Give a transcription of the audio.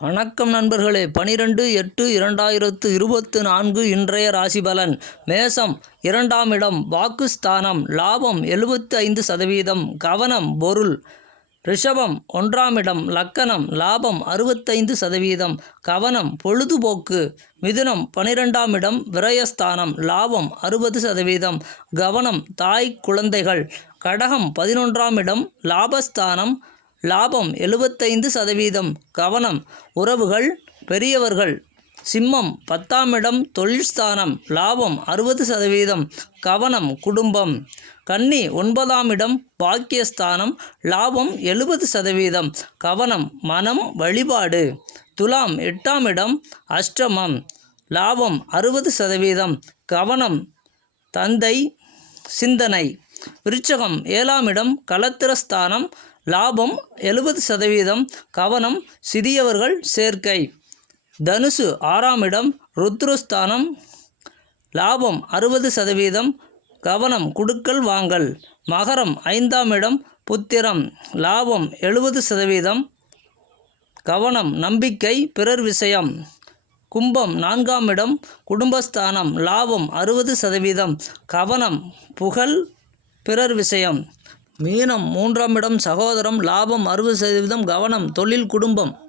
வணக்கம் நண்பர்களே. பனிரெண்டு எட்டு இரண்டாயிரத்து இருபத்து நான்கு இன்றைய ராசி பலன். மேசம் இரண்டாம் இடம். வாக்குஸ்தானம். லாபம் எழுபத்து ஐந்து சதவீதம். கவனம் பொருள். ரிஷபம் ஒன்றாம் இடம். லக்கணம் லாபம் அறுபத்தைந்து சதவீதம். கவனம் பொழுதுபோக்கு. மிதுனம் பனிரெண்டாம் இடம். விரயஸ்தானம். லாபம் அறுபது சதவீதம். கவனம் தாய் குழந்தைகள். கடகம் பதினொன்றாம் இடம். லாபஸ்தானம் லாபம் எழுபத்தைந்து சதவீதம். கவனம் உறவுகள் பெரியவர்கள். சிம்மம் பத்தாம் இடம் தொழில் ஸ்தானம். லாபம் அறுபது சதவீதம். கவனம் குடும்பம். கன்னி ஒன்பதாம் இடம் பாக்கியஸ்தானம். லாபம் எழுபது சதவீதம். கவனம் மனம் வழிபாடு. துலாம் எட்டாம் இடம் அஷ்டமம். லாபம் அறுபது சதவீதம். கவனம் தந்தை சிந்தனை. விருச்சகம் ஏழாம் இடம் கலத்திரஸ்தானம் லாபம் எழுபது சதவீதம் கவனம் சிறியவர்கள் சேர்க்கை. தனுசு ஆறாம் இடம் ருத்ருஸ்தானம். லாபம் அறுபது சதவீதம் கவனம் குடுக்கல் வாங்கல். மகரம் ஐந்தாம் இடம் புத்திரம். லாபம் எழுபது சதவீதம் கவனம் நம்பிக்கை பிறர் விஷயம். கும்பம் நான்காம் இடம் குடும்பஸ்தானம். லாபம் அறுபது சதவீதம் கவனம் புகழ் பிறர் விஷயம். மீனம் மூன்றாம் இடம் சகோதரம் லாபம் அறுபது சதவீதம் கவனம் தொழில் குடும்பம்.